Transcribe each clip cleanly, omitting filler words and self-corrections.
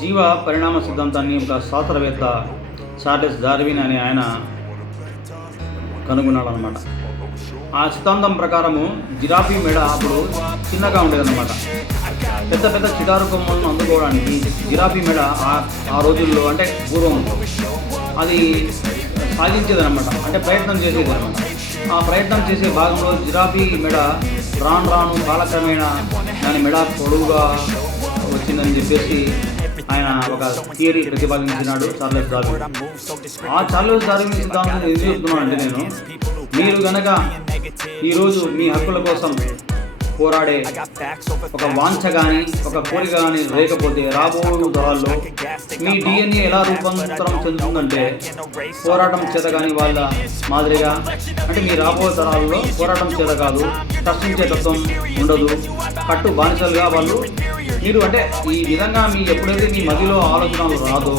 జీవ పరిణామ సిద్ధాంతాన్ని ఒక శాస్త్రవేత్త చార్లెస్ డార్విన్ అనే ఆయన కనుగొన్నాడు అనమాట. ఆ సిద్ధాంతం ప్రకారము జిరాఫీ మెడ అప్పుడు చిన్నగా ఉండేదన్నమాట. పెద్ద పెద్ద చిటారు కొమ్మలను అందుకోవడానికి జిరాఫీ మెడ ఆ రోజుల్లో అంటే పూర్వం అది సాధించేదనమాట, అంటే ప్రయత్నం చేసేదనమాట. ఆ ప్రయత్నం చేసే భాగంలో జిరాఫీ మెడ రాను రాను కాలక్రమేణా దాని మెడ పొడవుగా వచ్చిందని చెప్పేసి ఆయన ఒక థియరీ ప్రతిపాదించినాడు చార్లెస్ డార్విన్. ఆ చార్లెస్ డార్విన్ సిద్ధాంతం ఎందుకు చెప్తున్నానంటే, మీరు గనక ఈరోజు మీ హక్కుల కోసం పోరాడే ఒక వాంఛ కానీ ఒక కోరిక కానీ లేకపోతే రాబో తరాల్లో మీ డిఎన్ఏ ఎలా రూపాంతరం చెందుతుందంటే పోరాటం చేత కానీ వాళ్ళ మాదిరిగా, అంటే మీ రాబో తరాల్లో పోరాటం చేత కాదు, ప్రశ్నించే తత్వం ఉండదు, కట్టు బానిసలుగా వాళ్ళు మీరు అంటే ఈ విధంగా మీ ఎప్పుడైతే మీ మధ్యలో ఆలోచనలు రాదో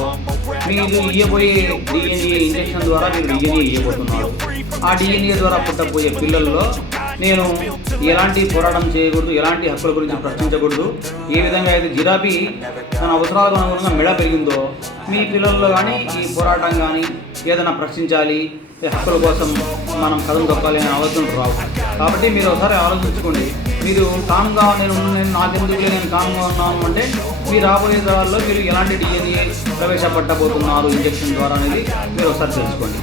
మీరు ఇయ్యబోయే డిఎన్ఏ ఇంజెక్షన్ ద్వారా మీరు డిఎన్ఏ ఇవ్వబోతున్నారు. ఆ డిఎన్ఏ ద్వారా పుట్టబోయే పిల్లల్లో నేను ఎలాంటి పోరాటం చేయకూడదు, ఎలాంటి హక్కుల గురించి ప్రశ్నించకూడదు. ఏ విధంగా అయితే జిరాఫీ తన అవసరాలకు అనుగుణంగా మెడ పెరిగిందో మీ పిల్లల్లో కానీ ఈ పోరాటం కానీ ఏదైనా ప్రశ్నించాలి, హక్కుల కోసం మనం కథం తొక్కాలి అనే ఆలోచనలు రావు. కాబట్టి మీరు ఒకసారి ఆలోచించుకోండి. మీరు కామ్గా నేను నాకెందుకులే నేను కామ్గా ఉన్నాను అంటే మీరు రాబోయే తరాల్లో మీరు ఎలాంటి డిఎన్ఏ ప్రవేశపెట్టబోతున్నారు ఇంజెక్షన్ ద్వారా అనేది మీరు ఒకసారి తెలుసుకోండి.